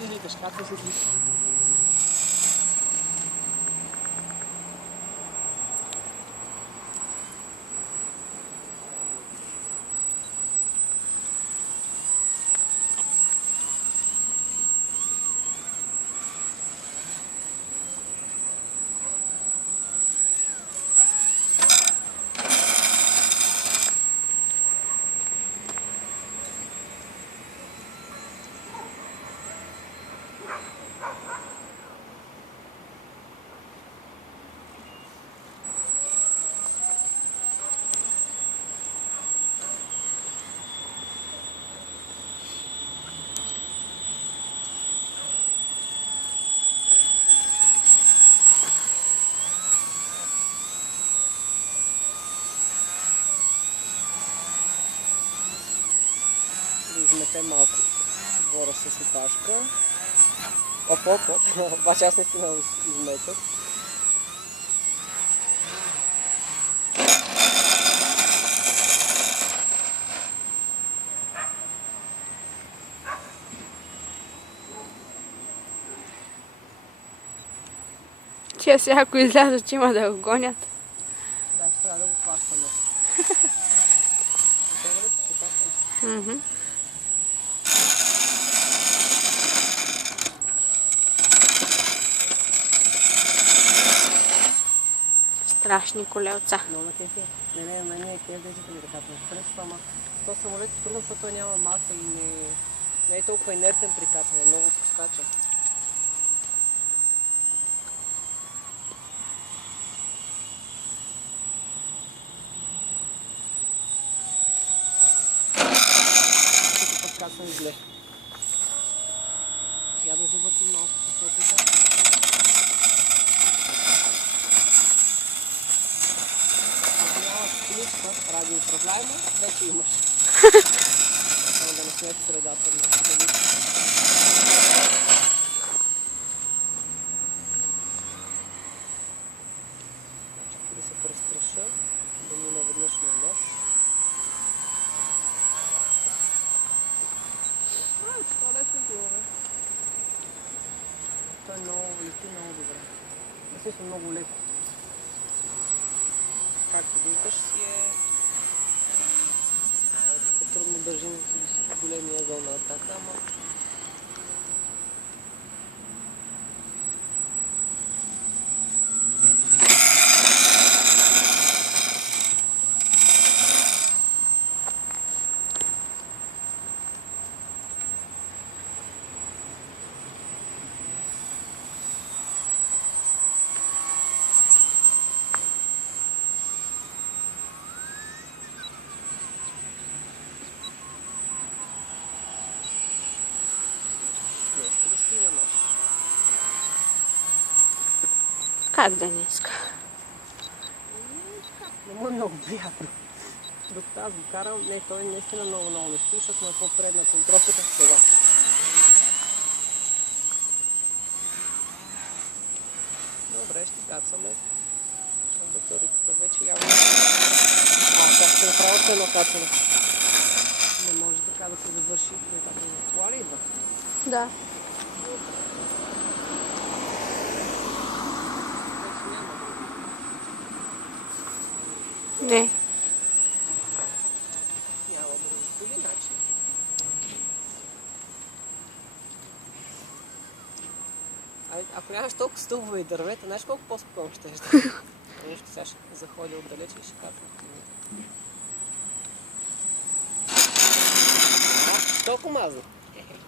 или дъжката се движи. Да изметем малко двора с опашка. Оп. Обаче аз наистина изметах. Че сега ако излязат, че има да го гонят. Да, ще трябва да го хващаме. Добре, ще хващаме. Страшни колелца. Много кефи. Не, мен е кеф да излизаме да капваме. Принцип, ама то самолет е трудно, защото той няма маса и не е толкова инертен при кацане, много поскача. Тук кацам зле. Я да завъртим малко посоката. Радиоуправляема, вече имаш. Само да не сме в средата на столицата. Чакай да се престраша, да мина веднъж на нож. Това лесно било, бе. Той лети много добре. Естествено много леко. Както виждаш си е... Трудно държим с големия ъгъл на атака, ама... Нещо да стига нож. Как да не иска? Не му е много приятно. Докато аз го карам, не, той наистина много не стои, защото му е по-предна центропата сега. Добре, ще кацаме. Защото батерията вече явно... как ще направя с едно кацане? Не може така да се завърши. Това ли идва? Да. Не. Няма други начин. Ако нямаш толкова стълбове и дървета, знаеш колко по-спокойно ще ежда? Нещо сега ще заходя отдалече и ще капвам. Толкова мазно.